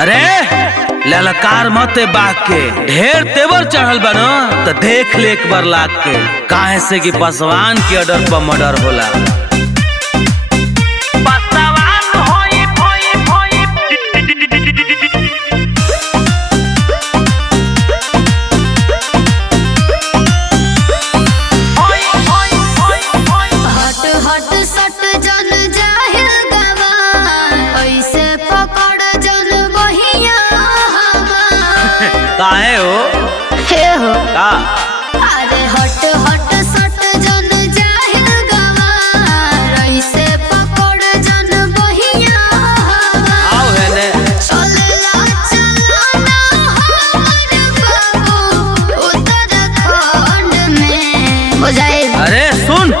अरे ललकार मत बाग के ढेर तेवर चढ़ल बनो तो देख ले एक बार लाग के, काहे से कि पासवान के ऑर्डर पर मर्डर होला। काहे हो हे हो का अरे हट हट सट जन जाहिल गवार ऐसे पकड़ जन बहिया आओ है ने चलला चलना हमर बाबू उत्तराखंड में हो जाए। अरे सुन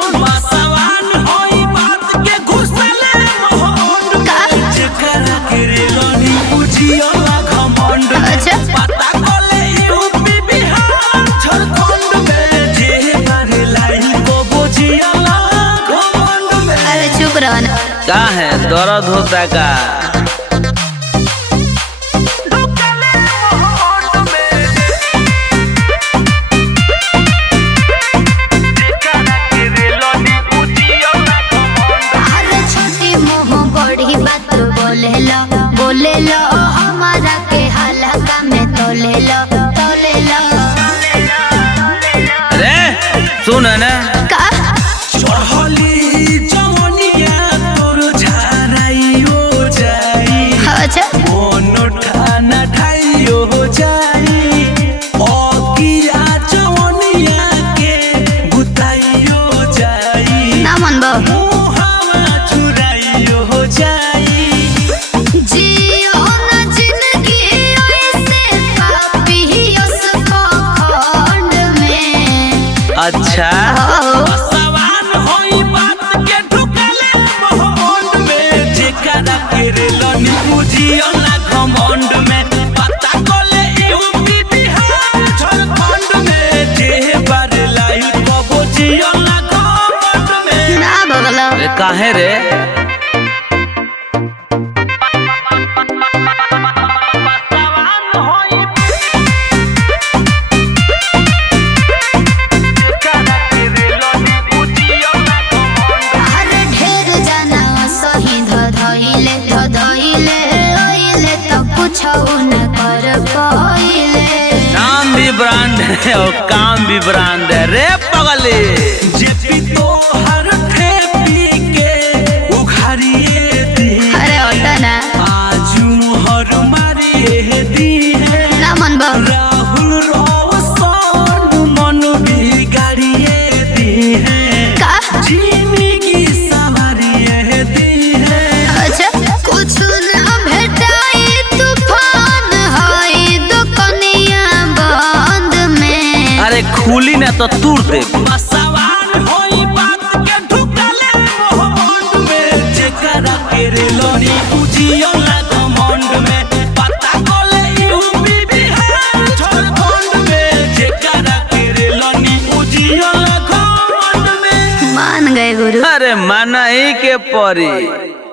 क्या है दर्द होता का छोटी मुँह बड़ी बात बोले लो हमारा के हल्का में तोले लो। अरे सुन है ना अच्छा काहे रे नाम भी ब्रांड है और काम भी ब्रांड है रे पगले। अरे होता ना ना मन राहुल मन भी गाड़िए दी है का जिंदगी सवारिए दी है। अच्छा कुछ ना भेटाई तूफान होई दुकनिया बंद में। अरे खुली ना तो तूर दे मान गए गुरु। अरे माना ही के परी।